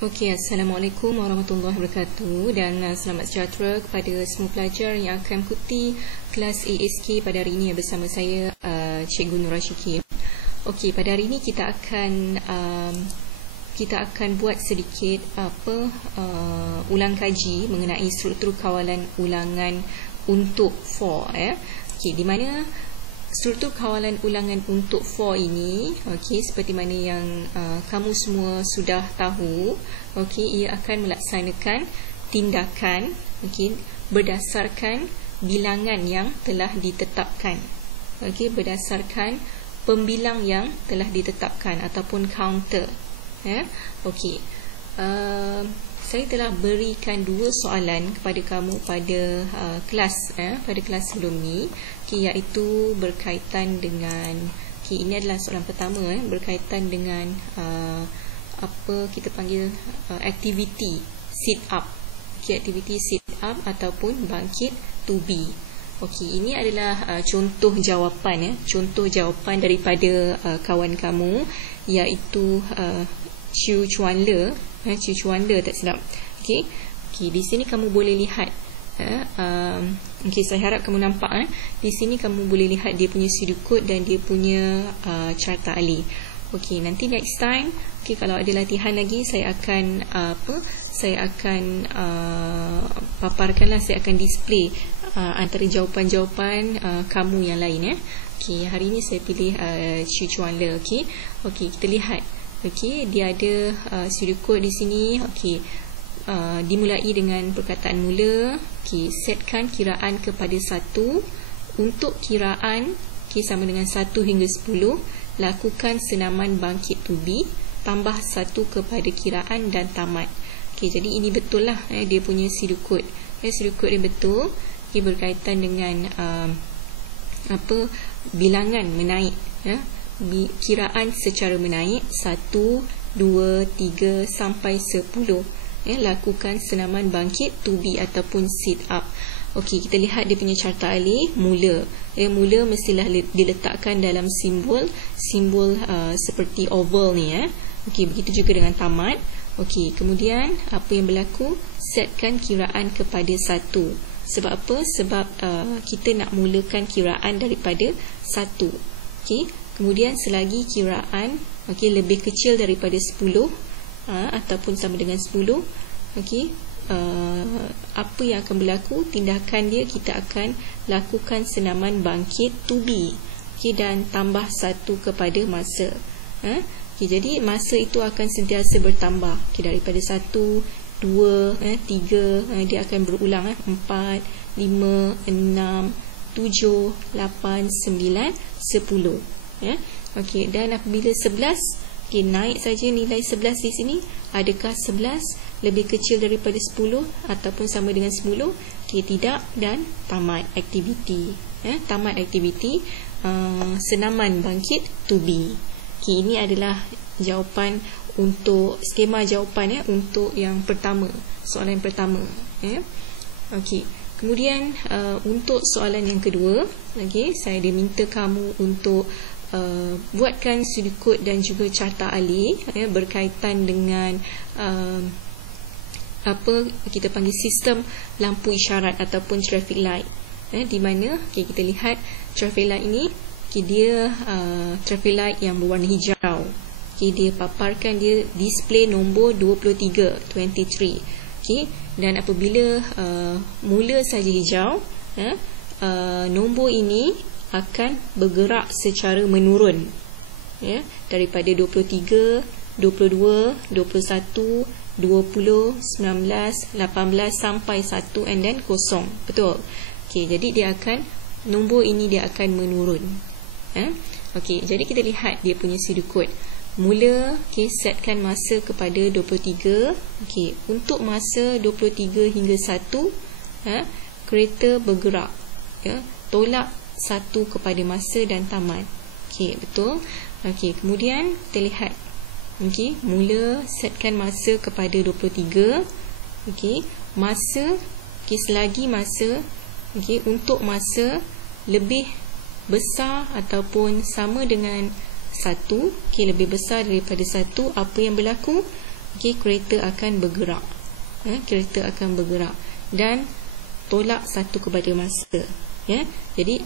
Okey, Assalamualaikum warahmatullahi wabarakatuh dan selamat sejahtera kepada semua pelajar yang akan mengikuti kelas ASK pada hari ini bersama saya Cikgu Nura Syikir. Okey, pada hari ini kita akan buat sedikit ulang kaji mengenai struktur kawalan ulangan untuk for Okey, di mana struktur kawalan ulangan untuk for ini, okey, seperti mana yang kamu semua sudah tahu, okey, ia akan melaksanakan tindakan, okey, berdasarkan bilangan yang telah ditetapkan, okey, berdasarkan pembilang yang telah ditetapkan ataupun counter. Okey, saya telah berikan 2 soalan kepada kamu pada kelas sebelum ni, iaitu berkaitan dengan ini adalah soalan pertama berkaitan dengan apa kita panggil aktiviti sit up, aktiviti sit up ataupun bangkit to be. Okey, ini adalah contoh jawapan daripada kawan kamu, iaitu Chiu Chuan Le, Chiu Chuan Le tak silap. Okey, di sini kamu boleh lihat okey, saya harap kamu nampak di sini kamu boleh lihat dia punya sudut dan dia punya carta alih. Okey, nanti next time, okey, kalau ada latihan lagi saya akan paparkanlah, saya akan display antara jawapan-jawapan kamu yang lain Okey, hari ini saya pilih Chiu Chuan Le. Okey, kita lihat. Okey, dia ada sudut di sini. Okey, dimulai dengan perkataan mula. Okey, setkan kiraan kepada 1. Untuk kiraan sama dengan 1 hingga 10, lakukan senaman bangkit to be, tambah 1 kepada kiraan dan tamat. Okey, jadi ini betul lah dia punya sudut dia betul. Okey, berkaitan dengan bilangan menaik kiraan secara menaik 1, 2, 3 sampai 10. Lakukan senaman bangkit to be ataupun sit up. Okey, kita lihat dia punya carta alih. Mula mula mestilah diletakkan dalam simbol seperti oval ni Okey, begitu juga dengan tamat. Okey, kemudian apa yang berlaku? Setkan kiraan kepada 1. Sebab apa? Sebab kita nak mulakan kiraan daripada 1. Okey, kemudian selagi kiraan lebih kecil daripada 10 ataupun sama dengan 10, okey, apa yang akan berlaku? Tindakan dia, kita akan lakukan senaman bangkit to be, okey, dan tambah 1 kepada masa. Okey, jadi masa itu akan sentiasa bertambah. Okey, daripada 1, 2, 3, dia akan berulang 4, 5, 6, 7, 8, 9, 10. Okey, dan apabila 11, okey, naik saja nilai 11 di sini. Adakah 11 lebih kecil daripada 10 ataupun sama dengan 10? Okey, tidak. Dan tamat aktiviti. Tamat aktiviti senaman bangkit to be. Okey, ini adalah jawapan untuk skema jawapan untuk yang pertama, soalan yang pertama. Okey, kemudian untuk soalan yang kedua, okey, saya diminta kamu untuk buatkan sudut kod dan juga carta alih berkaitan dengan apa kita panggil sistem lampu isyarat ataupun traffic light, di mana kita lihat traffic light ini, dia traffic light yang berwarna hijau. Dia paparkan, dia display nombor 23. Dan apabila mula saja hijau, nombor ini akan bergerak secara menurun daripada 23, 22, 21, 20, 19, 18 sampai 1 and then kosong. Betul? Okey, jadi dia akan, nombor ini dia akan menurun. Okey, jadi kita lihat dia punya sudut kod. Mula, setkan masa kepada 23. Okey, untuk masa 23 hingga 1, kereta bergerak, tolak 1 kepada masa dan tamat. Okey, betul. Okey, kemudian kita lihat. Okey, mula setkan masa kepada 23. Okey, masa, selagi masa, untuk masa lebih besar ataupun sama dengan 1, lebih besar daripada 1, apa yang berlaku? okey, kereta akan bergerak. Kereta akan bergerak dan tolak satu kepada masa. Jadi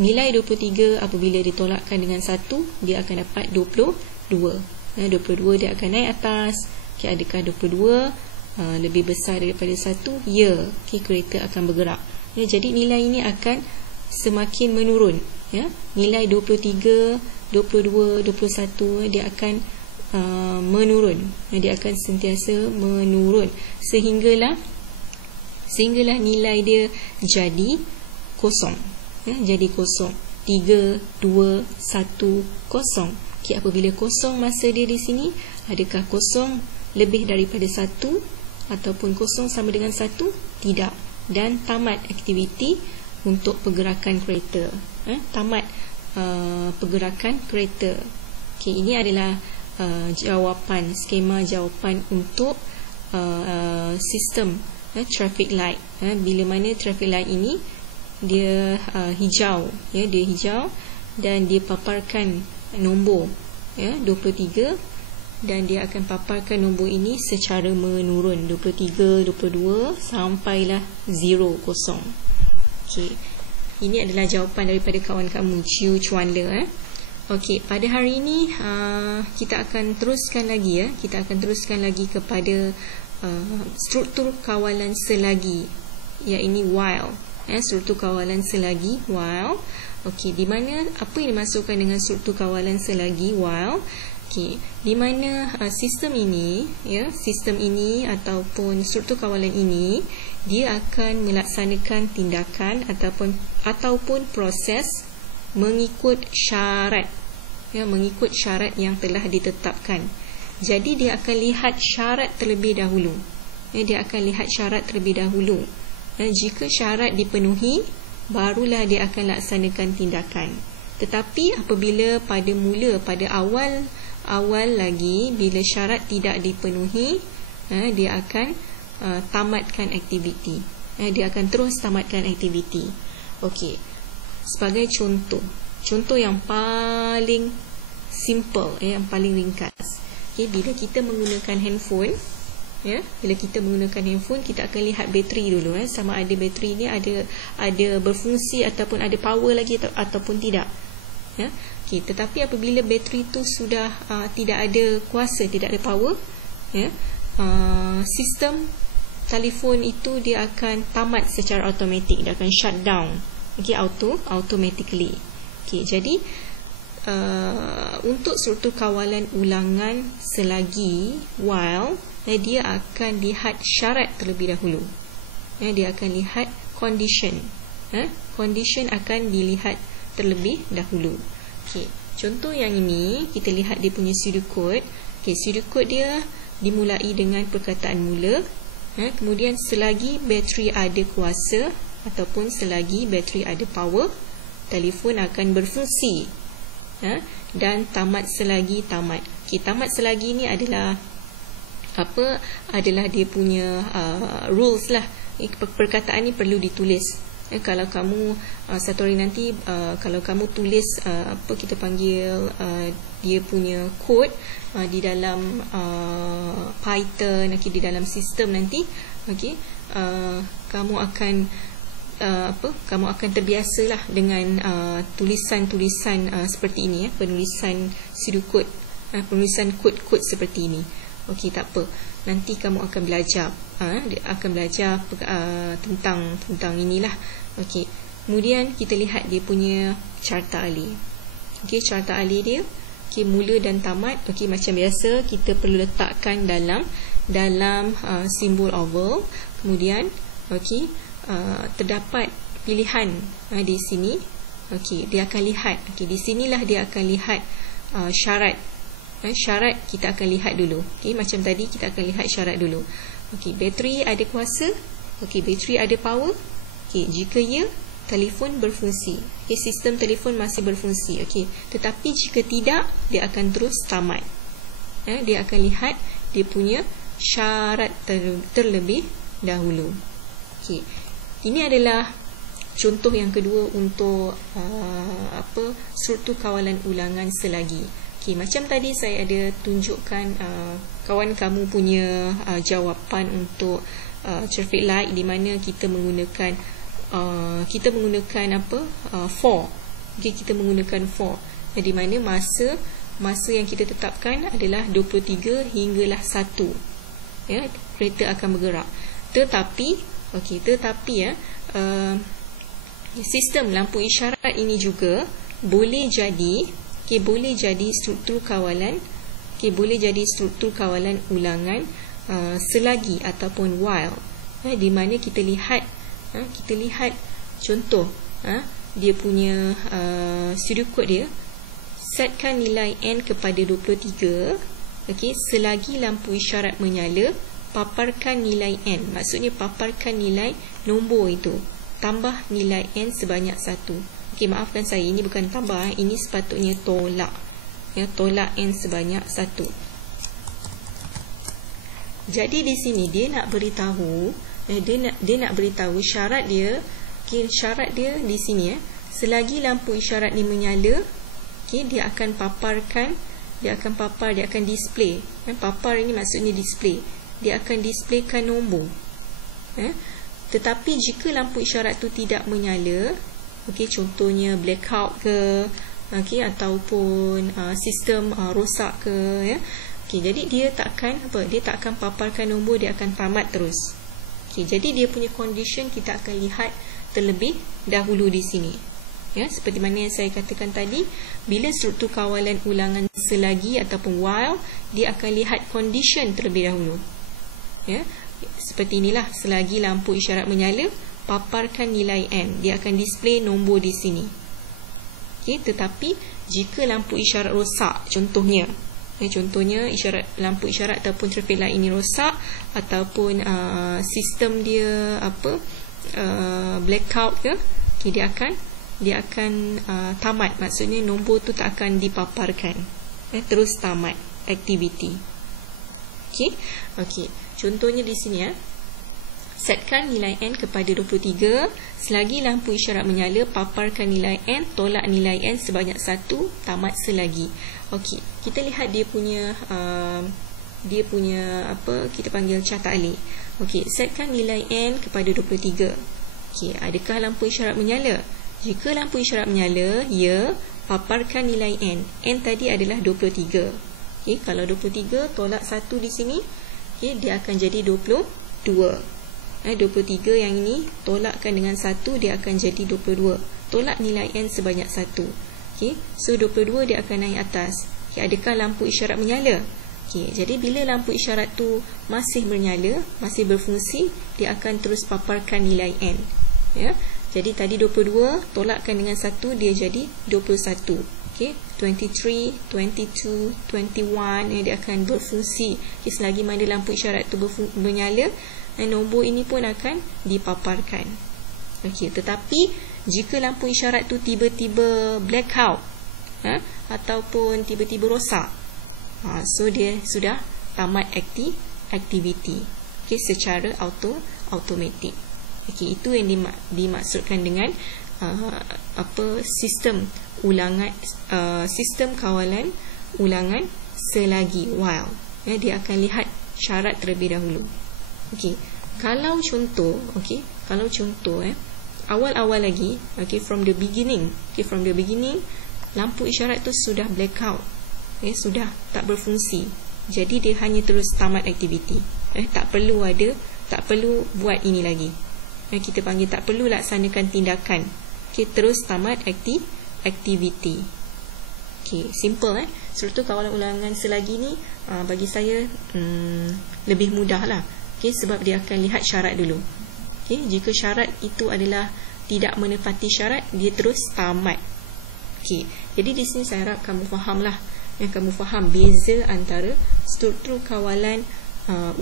nilai 23 apabila ditolakkan dengan 1, dia akan dapat 22. 22 dia akan naik atas. Okey, adakah 22 lebih besar daripada 1? Ya, okey, kereta akan bergerak. Jadi nilai ini akan semakin menurun. Nilai 23, 22, 21 dia akan menurun. Dia akan sentiasa menurun sehinggalah nilai dia jadi kosong. Jadi kosong. 3, 2, 1, kosong. Okey, apabila kosong masa dia di sini, adakah kosong lebih daripada 1 ataupun kosong sama dengan 1? Tidak. Dan tamat aktiviti untuk pergerakan kereta. Tamat pergerakan kereta. Okey, ini adalah jawapan, skema jawapan untuk sistem traffic light. Bila mana traffic light ini dia hijau, dia hijau dan dia paparkan nombor 23, dan dia akan paparkan nombor ini secara menurun, 23, 22 sampailah 0, kosong. Okey, ini adalah jawapan daripada kawan kamu Chiu Chuan Le. Okey, pada hari ini kita akan teruskan lagi kita akan teruskan lagi kepada struktur kawalan selagi, iaitu while. Struktur kawalan selagi while. Okey, di mana apa yang dimasukkan dengan struktur kawalan selagi while? Okey, di mana sistem ini ataupun struktur kawalan ini dia akan melaksanakan tindakan ataupun proses mengikut syarat, mengikut syarat yang telah ditetapkan. Jadi dia akan lihat syarat terlebih dahulu. Dia akan lihat syarat terlebih dahulu. Jika syarat dipenuhi, barulah dia akan laksanakan tindakan. Tetapi apabila pada awal lagi, bila syarat tidak dipenuhi, dia akan tamatkan aktiviti. Dia akan terus tamatkan aktiviti. Okey, sebagai contoh yang paling simple, yang paling ringkas. Okey, bila kita menggunakan handphone, kita akan lihat bateri dulu, sama ada bateri ni ada berfungsi ataupun ada power lagi ataupun tidak. Okey, tetapi apabila bateri tu sudah tidak ada kuasa, tidak ada power, sistem telefon itu dia akan tamat secara automatik, dia akan shut down. Okey, automatically. Okey, jadi untuk struktur kawalan ulangan selagi while, dia akan lihat syarat terlebih dahulu. Dia akan lihat condition. Condition akan dilihat terlebih dahulu. Okey, contoh yang ini kita lihat dia punya pseudocode. Okey, pseudocode dia dimulai dengan perkataan mula. Kemudian selagi bateri ada kuasa ataupun selagi bateri ada power, telefon akan berfungsi. Dan tamat selagi tamat. Okey, tamat selagi ni adalah apa? Adalah dia punya rules lah. Perkataan ni perlu ditulis. Kalau kamu satu hari nanti kalau kamu tulis apa kita panggil dia punya code di dalam Python, di dalam sistem nanti, okey, kamu akan terbiasalah dengan tulisan-tulisan seperti ini, penulisan pseudocode, penulisan kod-kod seperti ini. Okey, tak apa. Nanti kamu akan belajar, tentang inilah. Okey. Kemudian kita lihat dia punya carta alih. Okey, carta alih dia. Okey, mula dan tamat. Okey, macam biasa kita perlu letakkan dalam simbol oval. Kemudian, okey, terdapat pilihan di sini. Okey, dia akan lihat. Okey, di sinilah dia akan lihat syarat. Syarat kita akan lihat dulu. Okey, macam tadi kita akan lihat syarat dulu. Okey, bateri ada kuasa. Okey, bateri ada power. Okey, jika ya, telefon berfungsi. Okey, sistem telefon masih berfungsi. Okey, tetapi jika tidak, dia akan terus tamat. Dia akan lihat dia punya syarat terlebih dahulu. Okey, ini adalah contoh yang kedua untuk struktur kawalan ulangan selagi. Okey, macam tadi saya ada tunjukkan kawan-kawan kamu punya jawapan untuk traffic light, di mana kita menggunakan for. Okay, kita menggunakan for. Di mana masa yang kita tetapkan adalah 23 hinggalah 1. Ya, kereta akan bergerak. Tetapi sistem lampu isyarat ini juga boleh jadi struktur kawalan, boleh jadi struktur kawalan ulangan selagi ataupun while. Di mana kita lihat contoh dia punya pseudo code dia. Setkan nilai n kepada 23, selagi lampu isyarat menyala, paparkan nilai n. Maksudnya paparkan nilai nombor itu, tambah nilai n sebanyak 1. Maafkan saya, ini bukan tambah, ini sepatutnya tolak. Tolak n sebanyak 1. Jadi di sini dia nak beritahu, syarat dia. Syarat dia di sini, selagi lampu isyarat ni menyala, dia akan paparkan, dia akan display. Papar ini maksudnya display. Dia akan displaykan nombor. Tetapi jika lampu isyarat tu tidak menyala, contohnya blackout ke, ataupun sistem rosak ke, jadi dia tak akan paparkan nombor, dia akan tamat terus. Jadi dia punya condition kita akan lihat terlebih dahulu di sini. Seperti mana yang saya katakan tadi, bila struktur kawalan ulangan selagi ataupun while, dia akan lihat condition terlebih dahulu. Seperti inilah, selagi lampu isyarat menyala, paparkan nilai n. Dia akan display nombor di sini. Tetapi jika lampu isyarat rosak, contohnya lampu isyarat ataupun traffic light ini rosak, ataupun sistem dia blackout ke, dia akan tamat. Maksudnya nombor tu tak akan dipaparkan, terus tamat aktiviti. Contohnya di sini, setkan nilai n kepada 23, selagi lampu isyarat menyala, paparkan nilai n, tolak nilai n sebanyak 1, tamat selagi. Kita lihat dia punya kita panggil carta alih. Setkan nilai n kepada 23. Adakah lampu isyarat menyala? Jika lampu isyarat menyala, ya, paparkan nilai n. N tadi adalah 23. Kalau 23 tolak 1 di sini, dia akan jadi 22. 23 yang ini tolakkan dengan 1, dia akan jadi 22. Tolak nilai n sebanyak 1. So 22 dia akan naik atas. Adakah lampu isyarat menyala? Jadi bila lampu isyarat tu masih menyala, masih berfungsi, dia akan terus paparkan nilai n. Jadi tadi 22 tolakkan dengan 1, dia jadi 21. 23, 22, 21, dia akan berfungsi. Selagi mana lampu isyarat tu menyala, nombor ini pun akan dipaparkan. Tetapi jika lampu isyarat tu tiba-tiba blackout, ataupun tiba-tiba rosak, so dia sudah tamat aktiviti secara automatik. Itu yang dimaksudkan dengan sistem kawalan ulangan selagi while. Dia akan lihat syarat terlebih dahulu. Kalau contoh, awal-awal lagi, from the beginning, lampu isyarat tu sudah blackout, sudah tak berfungsi. Jadi dia hanya terus tamat aktiviti. Tak perlu buat ini lagi. Kita panggil tak perlu laksanakan tindakan. Terus tamat aktiviti. Simple. Struktur kawalan ulangan selagi ni bagi saya lebih mudah lah. Sebab dia akan lihat syarat dulu. Jika syarat itu adalah tidak menepati syarat, dia terus tamat. Jadi di sini saya harap kamu fahamlah. Kamu faham beza antara struktur kawalan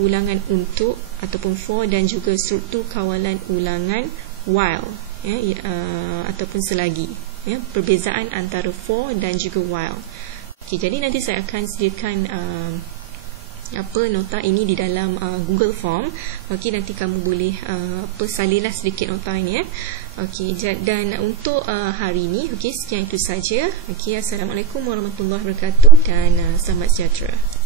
ulangan untuk ataupun for, dan juga struktur kawalan ulangan while, ataupun selagi. Perbezaan antara for dan juga while. Jadi nanti saya akan sediakan nota ini di dalam Google Form. Nanti kamu boleh salinlah sedikit nota ini. Dan untuk hari ini, sekian itu saja. Assalamualaikum warahmatullahi wabarakatuh dan selamat sejahtera.